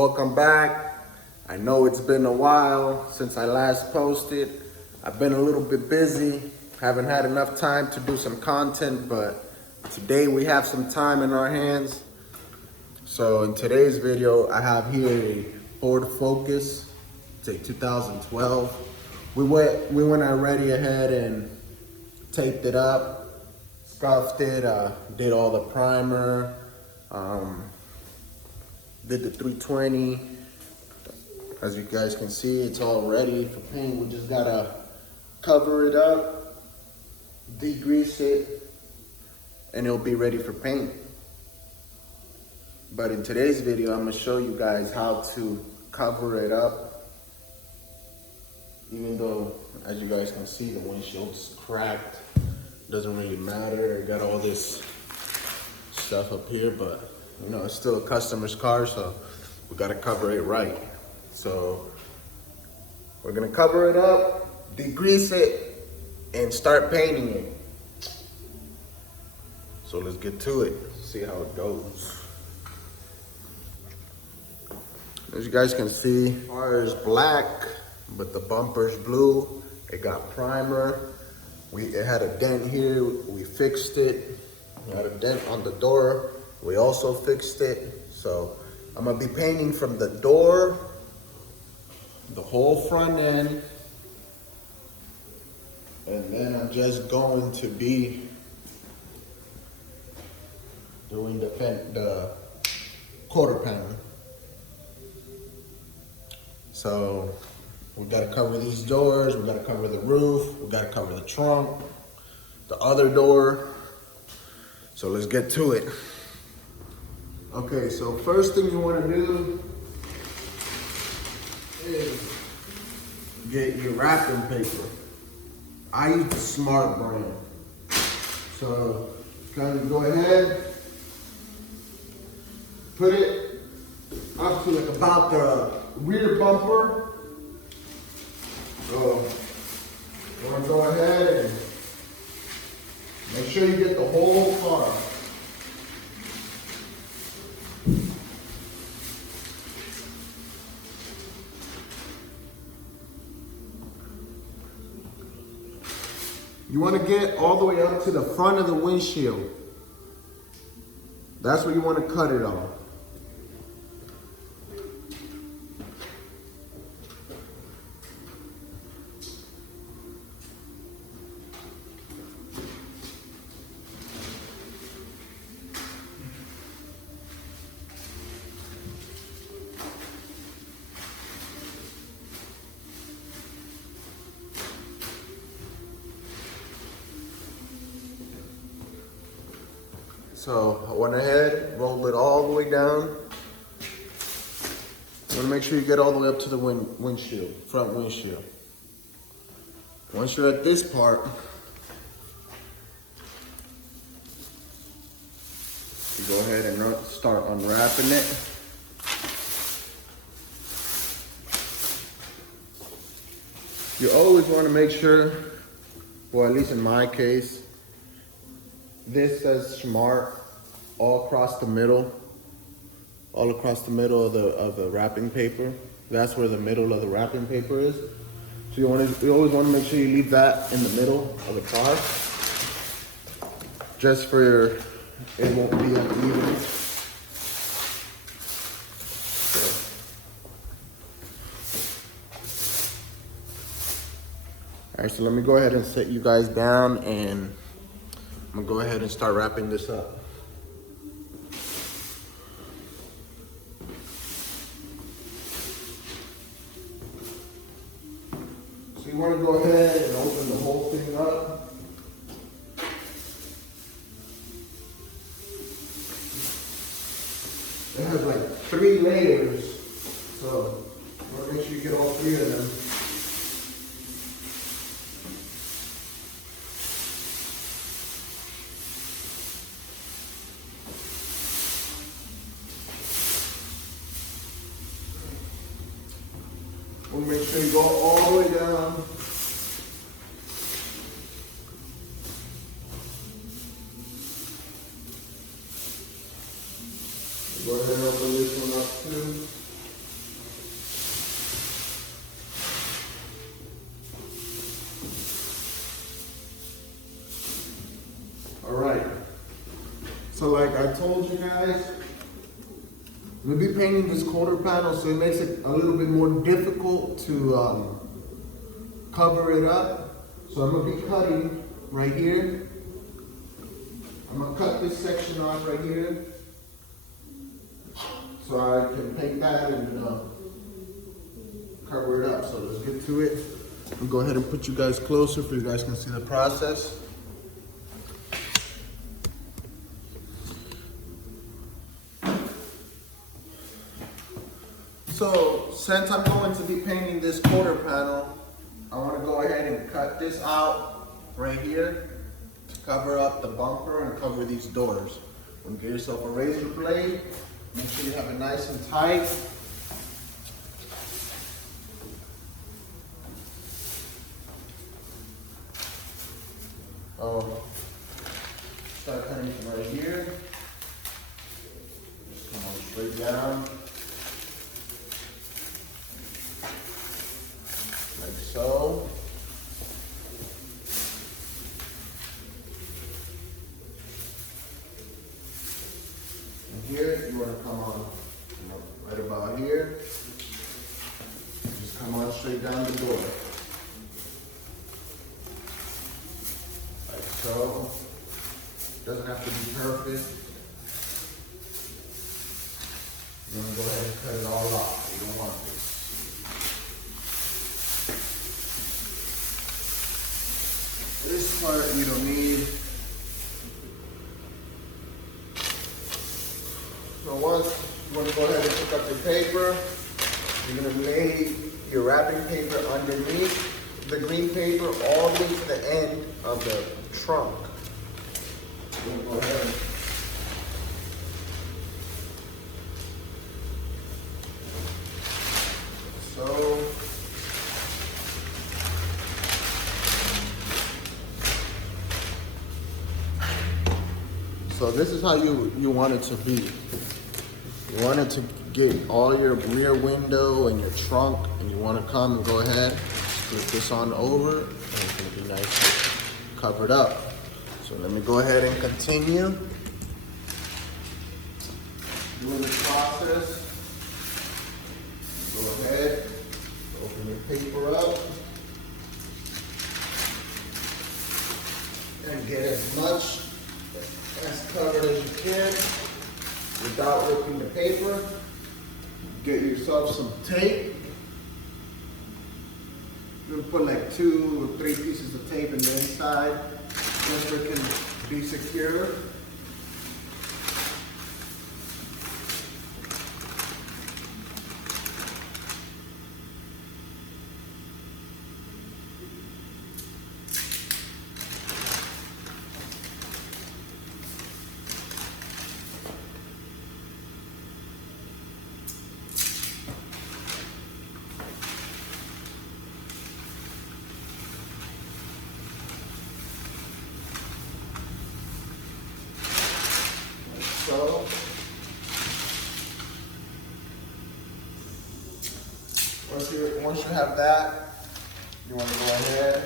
welcome back. I know it's been a while since I last posted. I've been a little bit busy, haven't had enough time to do some content, but today we have some time in our hands. So in today's video, I have here a Ford Focus. It's a 2012. We went already ahead and taped it up, scuffed it, did all the primer, did the 320. As you guys can see, it's all ready for paint. We just gotta cover it up, degrease it, and it'll be ready for paint. But in today's video, I'm gonna show you guys how to cover it up. Even though, as you guys can see, the windshield's cracked. Doesn't really matter. I got all this stuff up here, but you know, it's still a customer's car, so we gotta cover it right. So we're gonna cover it up, degrease it, and start painting it. So let's get to it, see how it goes. As you guys can see, the car is black, but the bumper's blue. It got primer. It had a dent here, we fixed it. We had a dent on the door, we also fixed it. So I'm gonna be painting from the door, the whole front end, and then I'm just going to be doing the quarter panel. So we gotta cover these doors, we gotta cover the roof, we gotta cover the trunk, the other door. So let's get to it. Okay, so first thing you wanna do is get your wrapping paper. I use the Smart brand. So kind of go ahead, put it up to like about the rear bumper. So you want to go ahead and make sure you get the whole car. You want to get all the way up to the front of the windshield. That's where you want to cut it off. So I went ahead, rolled it all the way down. You want to make sure you get all the way up to the windshield, front windshield. Once you're at this part, you go ahead and start unwrapping it. You always want to make sure, well, at least in my case, this says Smart all across the middle of the wrapping paper. That's where the middle of the wrapping paper is. So you always want to make sure you leave that in the middle of the car, just for it won't be uneven. All right, so let me go ahead and set you guys down, and I'm gonna go ahead and start wrapping this up. So you want to go ahead and open the whole thing up. It has like 3 layers, so you want to make sure you get all 3 of them. We'll make sure you go all the way down. Go ahead and open this one up too. So like I told you guys, we'll be painting this quarter panel, so it makes it a little bit more difficult to cover it up. So I'm gonna be cutting right here. I'm gonna cut this section off right here, so I can paint that and cover it up. So let's get to it. I'll go ahead and put you guys closer so you guys can see the process. So since I'm going to be painting this quarter panel, I want to go ahead and cut this out right here to cover up the bumper and cover these doors. When you get yourself a razor blade, make sure you have it nice and tight. Start cutting from right here. Just come on straight down. Like so. And here, you want to come on right about here. Just come on straight down the door. Like so. Doesn't have to be perfect. You're going to go ahead and cut it all off. You don't want this. This part you don't need. So once you want to go ahead and pick up your paper, you're going to lay your wrapping paper underneath the green paper all the way to the end of the trunk. You're going to go ahead and so this is how you want it to be. You want it to get all your rear window and your trunk, and you want to come and go ahead, flip this on over, and it's going to be nicely covered up. So let me go ahead and continue doing this process. Go ahead, open your paper up, and get as much as covered as you can without ripping the paper. Get yourself some tape. You'll put like 2 or 3 pieces of tape in the inside just so it can be secure. So, once you have that, you want to go ahead,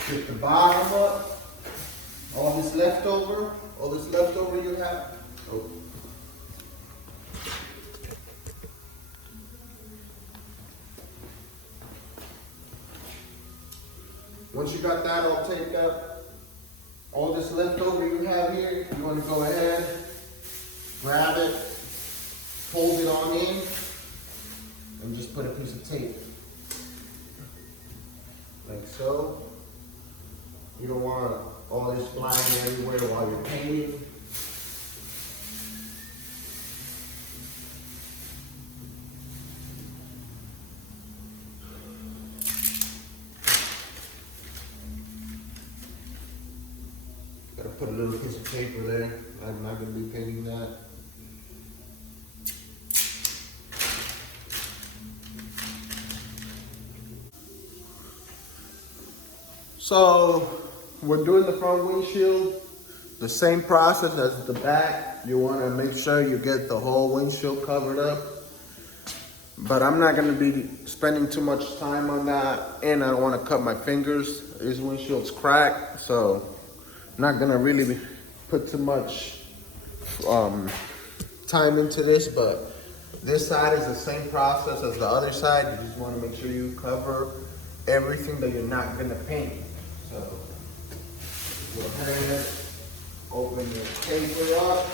pick the bottom up, all this leftover you have. Oh. Once you got that all taped up, all this leftover you have here, you want to go ahead, grab it, fold it on in, and just put a piece of tape. Like so. You don't want all this flying everywhere while you're painting. Gotta put a little piece of paper there. I'm not gonna be painting that. So we're doing the front windshield, the same process as the back. You wanna make sure you get the whole windshield covered up. But I'm not gonna be spending too much time on that, and I don't wanna cut my fingers. This windshield's cracked, so I'm not gonna really put too much time into this, but this side is the same process as the other side. You just want to make sure you cover everything that you're not gonna paint. So go ahead, open your paper up,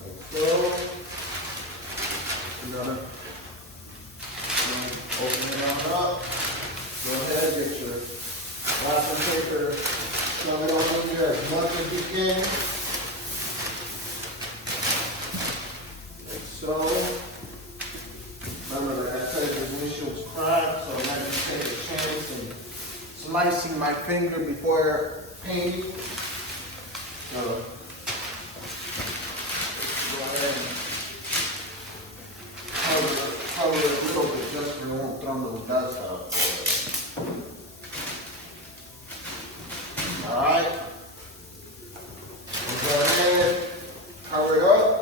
like so. You're gonna open it on up. Go ahead, get your wrapping paper, shove it on in there as much as you can. Like so. Remember, like I said, the windshield's cracked, so I'm not gonna take a chance in slicing my finger before painting. So, go ahead and cover it a little bit just so you won't throw those dust out. Alright. We'll go ahead, cover it up.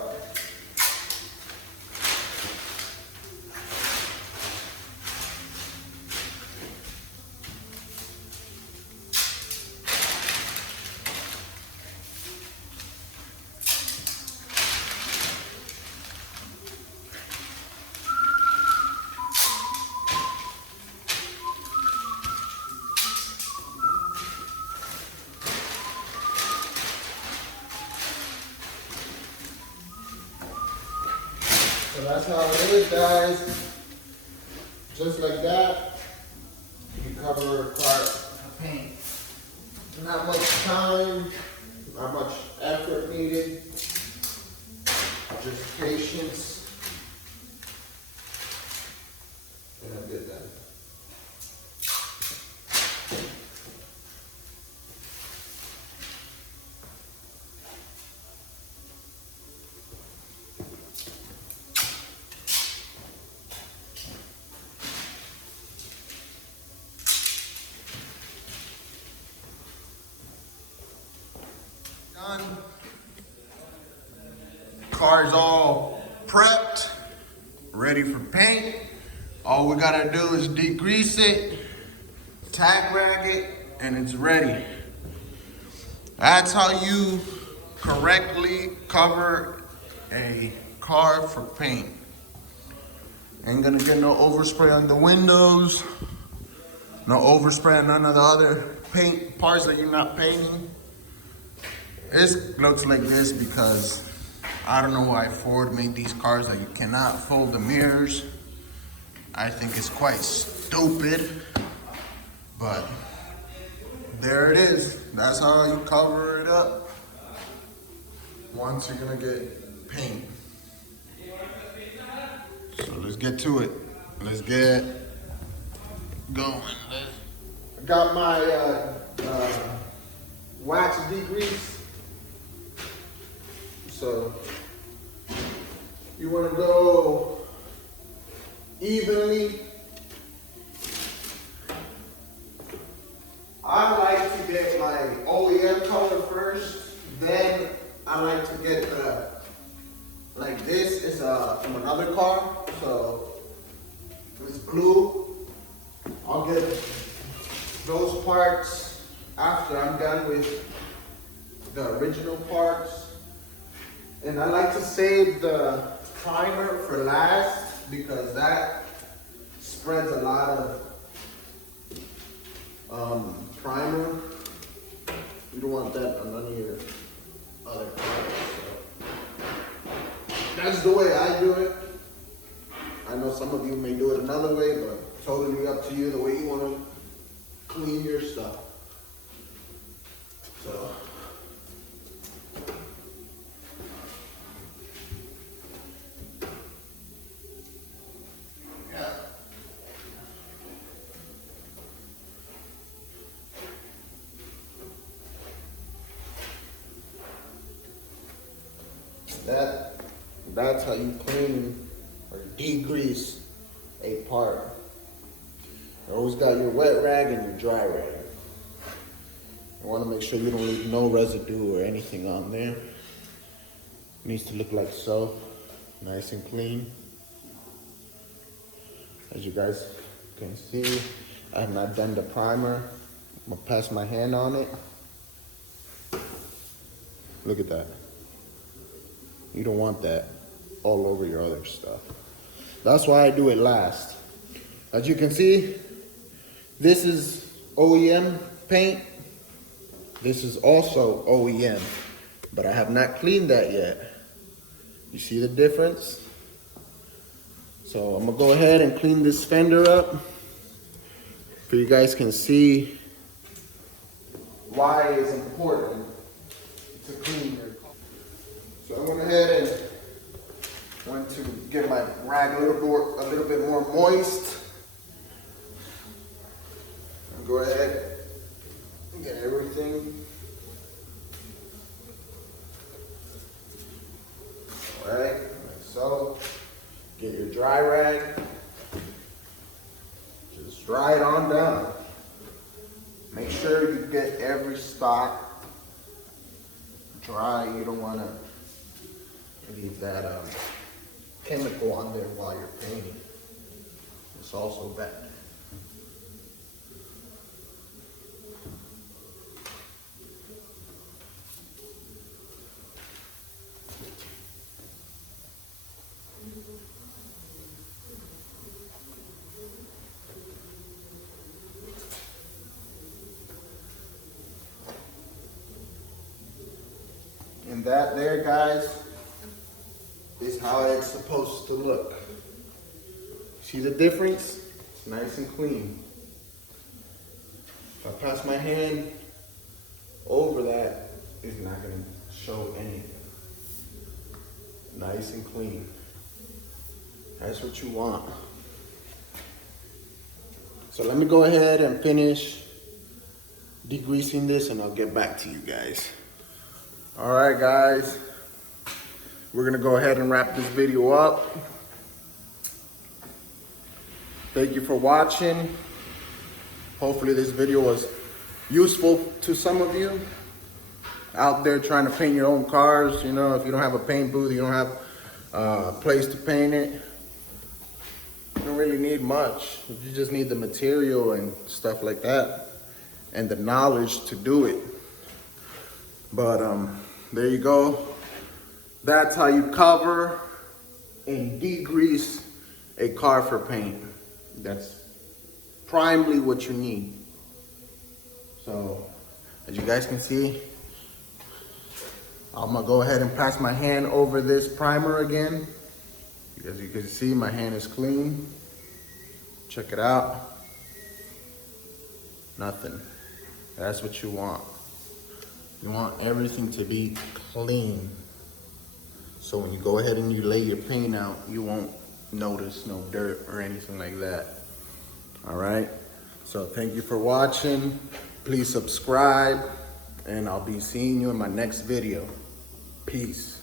So that's how it is, guys. Just like that, you cover a car with paint. Not much time, not much effort needed, just patience. And I did that. Done. Car's all prepped, ready for paint. All we gotta do is degrease it, tack rag it, and it's ready. That's how you correctly cover a car for paint. Ain't gonna get no overspray on the windows, no overspray on none of the other paint parts that you're not painting. It looks like this because I don't know why Ford made these cars that you cannot fold the mirrors. I think it's quite stupid, but there it is. That's how you cover it up once you're gonna get paint. So let's get to it. Let's get going. I got my wax degrease. So you want to go evenly. I like to get my OEM color first, then I like to get the, like this is from another car, so it's blue. I'll get those parts after I'm done with the original parts. And I like to save the primer for last because that spreads a lot of primer. You don't want that on none of your other products. So that's the way I do it. I know some of you may do it another way, but totally up to you the way you want to clean your stuff. So. That's how you clean or degrease a part. You always got your wet rag and your dry rag. You want to make sure you don't leave no residue or anything on there. It needs to look like so, nice and clean. As you guys can see, I have not done the primer. I'm gonna pass my hand on it. Look at that. You don't want that all over your other stuff. That's why I do it last. As you can see, this is OEM paint. This is also OEM, but I have not cleaned that yet. You see the difference? So I'm gonna go ahead and clean this fender up so you guys can see why it's important to clean your car. So I went ahead and went to get my rag a little bit more moist. I'll go ahead and get everything. All right, like so. Get your dry rag. Just dry it on down. Make sure you get every spot dry. You don't want to leave that chemical on there while you're painting. It's also bad. And that there, guys, is how it's supposed to look. See the difference? It's nice and clean. If I pass my hand over that, it's not going to show anything. Nice and clean. That's what you want. So let me go ahead and finish degreasing this and I'll get back to you guys. All right, guys, we're gonna go ahead and wrap this video up. Thank you for watching. Hopefully this video was useful to some of you out there trying to paint your own cars. You know, if you don't have a paint booth, you don't have a place to paint it, you don't really need much. You just need the material and stuff like that and the knowledge to do it. But there you go. That's how you cover and degrease a car for paint. That's primarily what you need. So as you guys can see, I'm gonna go ahead and pass my hand over this primer again. As you can see, my hand is clean. Check it out. Nothing. That's what you want. You want everything to be clean. So when you go ahead and you lay your paint out, you won't notice no dirt or anything like that. All right? So thank you for watching. Please subscribe and I'll be seeing you in my next video. Peace.